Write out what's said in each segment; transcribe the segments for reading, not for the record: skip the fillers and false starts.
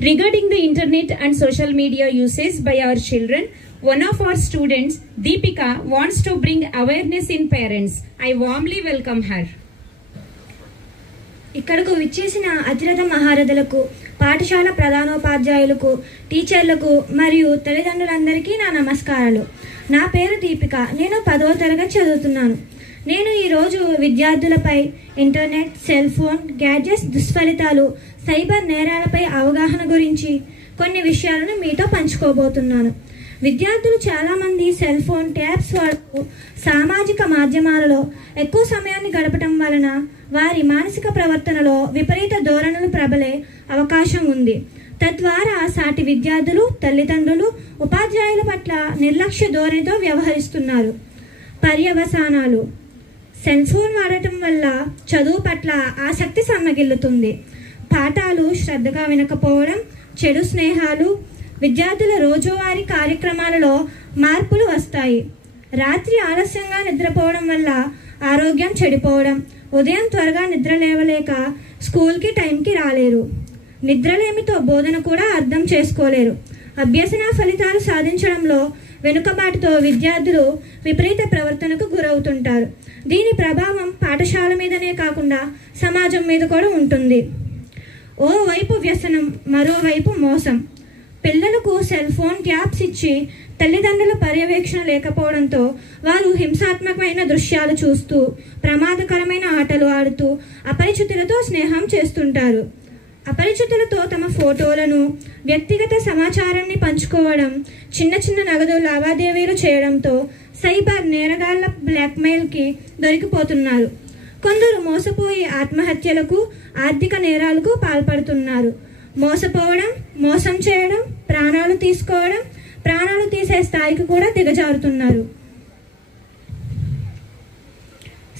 regarding the internet and social media usage by our children. One of our students, Deepika, wants to bring awareness in parents. I warmly welcome her. ఇక్కడకు విచ్చేసిన అతిరథ మహారథులకు, పాఠశాల ప్రధానోపాధ్యాయులకు, టీచర్లకు మరియు తల్లిదండ్రులందరికీ నా నమస్కారాలు. నా పేరు దీపిక. నేను 10వ తరగతి చదువుతున్నాను. నేను ఈరోజు విద్యార్థులపై ఇంటర్నెట్, సెల్ ఫోన్, గ్యాడ్జెట్స్ దుష్ఫలితాలు, సైబర్ నేరాలపై అవగాహన గురించి కొన్ని విషయాలను మీతో పంచుకోబోతున్నాను. విద్యార్థులు చాలామంది సెల్ ఫోన్, ట్యాబ్స్ వాడుతూ సామాజిక మాధ్యమాలలో ఎక్కువ సమయాన్ని గడపటం వలన వారి మానసిక ప్రవర్తనలో విపరీత ధోరణులు ప్రబలే అవకాశం ఉంది. తద్వారా సాటి విద్యార్థులు, తల్లిదండ్రులు, ఉపాధ్యాయుల పట్ల నిర్లక్ష్య ధోరణితో వ్యవహరిస్తున్నారు. పర్యవసానాలు: సెల్ ఫోన్ వాడటం వల్ల చదువు పట్ల ఆసక్తి సన్నగిల్లుతుంది. పాఠాలు శ్రద్ధగా వినకపోవడం, చెడు స్నేహాలు, విద్యార్థుల రోజువారీ కార్యక్రమాలలో మార్పులు వస్తాయి. రాత్రి ఆలస్యంగా నిద్రపోవడం వల్ల ఆరోగ్యం చెడిపోవడం, ఉదయం త్వరగా నిద్ర లేవలేక స్కూల్కి టైంకి రాలేరు. నిద్రలేమితో బోధన కూడా అర్థం చేసుకోలేరు. అభ్యసన ఫలితాలు సాధించడంలో వెనుకబాటుతో విద్యార్థులు విపరీత ప్రవర్తనకు గురవుతుంటారు. దీని ప్రభావం పాఠశాల మీదనే కాకుండా సమాజం మీద కూడా ఉంటుంది. ఓవైపు వ్యసనం, మరోవైపు మోసం. పిల్లలకు సెల్ ఫోన్, ట్యాబ్స్ ఇచ్చి తల్లిదండ్రుల పర్యవేక్షణ లేకపోవడంతో వారు హింసాత్మకమైన దృశ్యాలు చూస్తూ, ప్రమాదకరమైన ఆటలు ఆడుతూ అపరిచితులతో స్నేహం చేస్తుంటారు. అపరిచితులతో తమ ఫోటోలను, వ్యక్తిగత సమాచారాన్ని పంచుకోవడం, చిన్న చిన్న నగదు లావాదేవీలు చేయడంతో సైబర్ నేరగాళ్ల బ్లాక్మెయిల్కి దొరికిపోతున్నారు. కొందరు మోసపోయి ఆత్మహత్యలకు, ఆర్థిక నేరాలకు పాల్పడుతున్నారు. మోసపోవడం, మోసం చేయడం, ప్రాణాలు తీసుకోవడం, ప్రాణాలు తీసే స్థాయికి కూడా దిగజారుతున్నారు.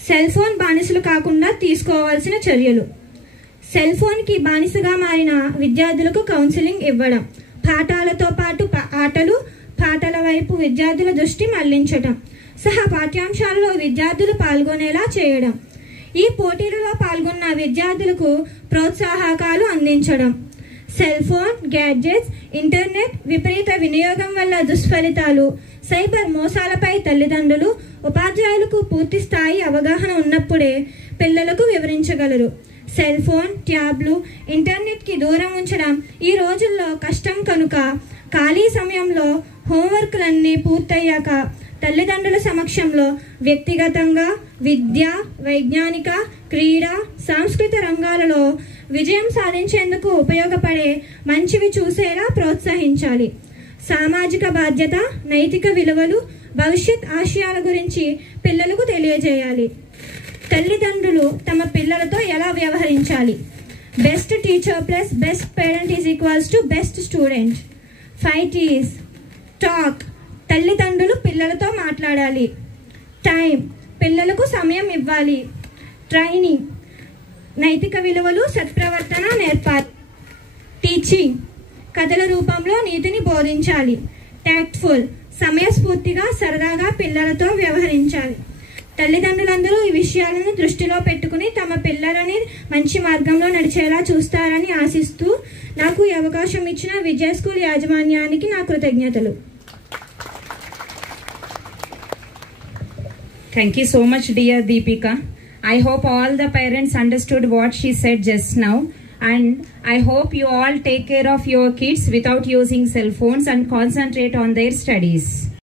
సెల్ ఫోన్ బానిసలు కాకుండా తీసుకోవాల్సిన చర్యలు: సెల్ ఫోన్కి బానిసగా మారిన విద్యార్థులకు కౌన్సిలింగ్ ఇవ్వడం, పాఠాలతో పాటు ఆటలు, పాటల వైపు విద్యార్థుల దృష్టి మళ్లించడం, సహా పాఠ్యాంశాలలో విద్యార్థులు పాల్గొనేలా చేయడం, ఈ పోటీలలో పాల్గొన్న విద్యార్థులకు ప్రోత్సాహకాలు అందించడం. సెల్ ఫోన్, గ్యాడ్జెట్స్, ఇంటర్నెట్ విపరీత వినియోగం వల్ల దుష్ఫలితాలు, సైబర్ మోసాలపై తల్లిదండ్రులు, ఉపాధ్యాయులకు పూర్తి స్థాయి అవగాహన ఉన్నప్పుడే పిల్లలకు వివరించగలరు. సెల్ ఫోన్, ట్యాబ్లు, ఇంటర్నెట్కి దూరం ఉంచడం ఈ రోజుల్లో కష్టం కనుక ఖాళీ సమయంలో హోంవర్క్లన్నీ పూర్తయ్యాక తల్లిదండ్రుల సమక్షంలో వ్యక్తిగతంగా విద్య, వైజ్ఞానిక, క్రీడా, సాంస్కృతిక రంగాలలో విజయం సాధించేందుకు ఉపయోగపడే మంచివి చూసేలా ప్రోత్సహించాలి. సామాజిక బాధ్యత, నైతిక విలువలు, భవిష్యత్ ఆశయాల గురించి పిల్లలకు తెలియజేయాలి. తల్లిదండ్రులు తమ పిల్లలతో ఎలా వ్యవహరించాలి? Best teacher plus best parent is equals to best student. 5 T's. Talk: తల్లిదండ్రులు పిల్లలతో మాట్లాడాలి. టైం: పిల్లలకు సమయం ఇవ్వాలి. ట్రైనింగ్: నైతిక విలువలు, సత్ప్రవర్తన నేర్పాలి. టీచింగ్: కథల రూపంలో నీతిని బోధించాలి. టాక్ట్ఫుల్: సమయస్ఫూర్తిగా, సరదాగా పిల్లలతో వ్యవహరించాలి. తల్లిదండ్రులందరూ ఈ విషయాలను దృష్టిలో పెట్టుకుని తమ పిల్లలని మంచి మార్గంలో నడిచేలా చూస్తారని ఆశిస్తూ నాకు ఈ అవకాశం ఇచ్చిన విజయ స్కూల్ యాజమాన్యానికి నా కృతజ్ఞతలు. Thank you so much, dear Deepika. I hope all the parents understood what she said just now, and I hope you all take care of your kids without using cell phones and concentrate on their studies.